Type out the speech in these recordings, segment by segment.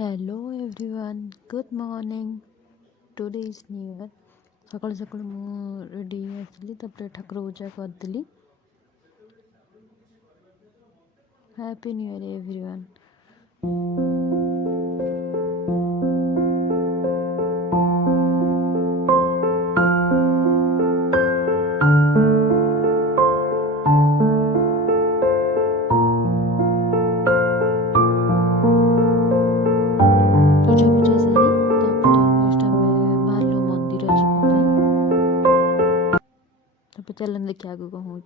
Hello everyone, good morning. Today is new year. सकाल सकाल मु रेडी आसली, तापर ठाकुर पूजा करदेली। Happy new year everyone. पूजा सारी नेक्स्ट आम बाहर मंदिर जावाई। चलन देखिए आगे कौन हो।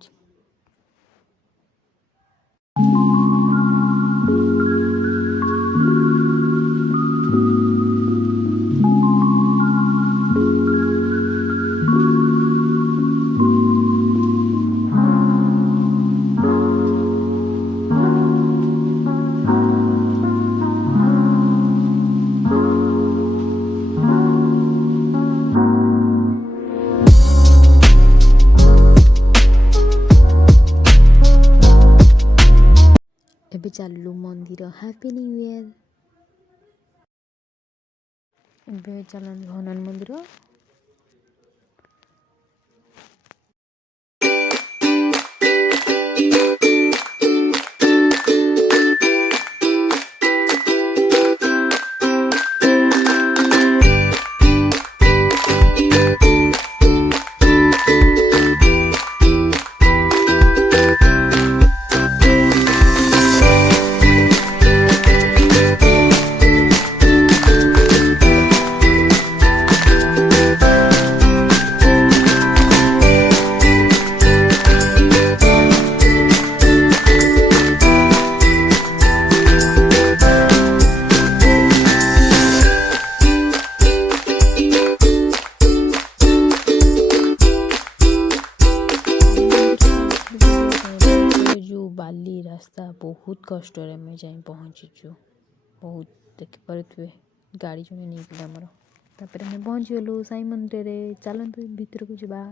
ଏବେ ଚାଲୁ ମନ୍ଦିର। Happy new year. ଏବେ ଚାଲନ୍ତୁ ହନୁମାନ ମନ୍ଦିର। बाली रास्ता बहुत कष्ट आम जाए पहुँचीचु। बहुत देखिपे गाड़ी जो नहीं आमर तापर आम पहुँचीगलु साई मंदिर। चलतु भीतर को जा।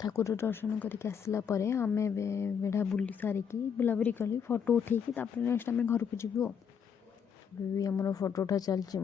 ठाकुर दर्शन करके आसला परे आमे बेढ़ा बुली सारिकी बुलाबुली कली फोटो उठेकी तापर नेक्स्ट आम घर को जीवु। भी आमर फोटो उठा चलती।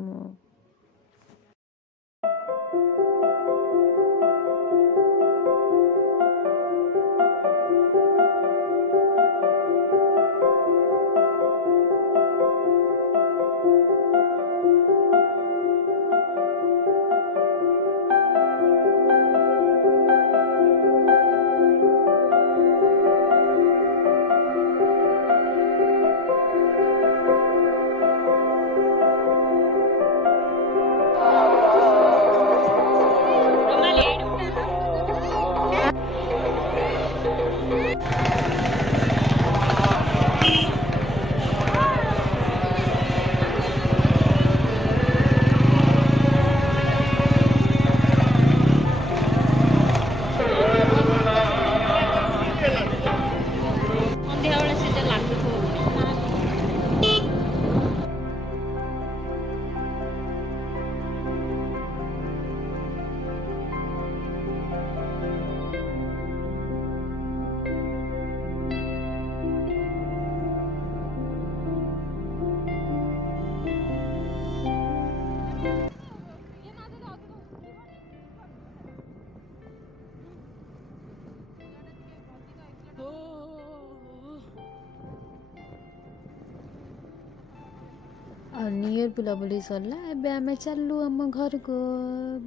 और न्यू ईयर बुलाबुली सरला। एबे आमे चलू आम घर को।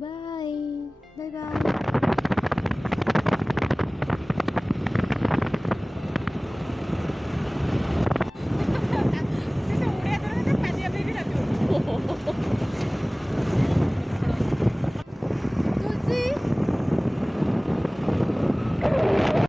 Bye bye bye.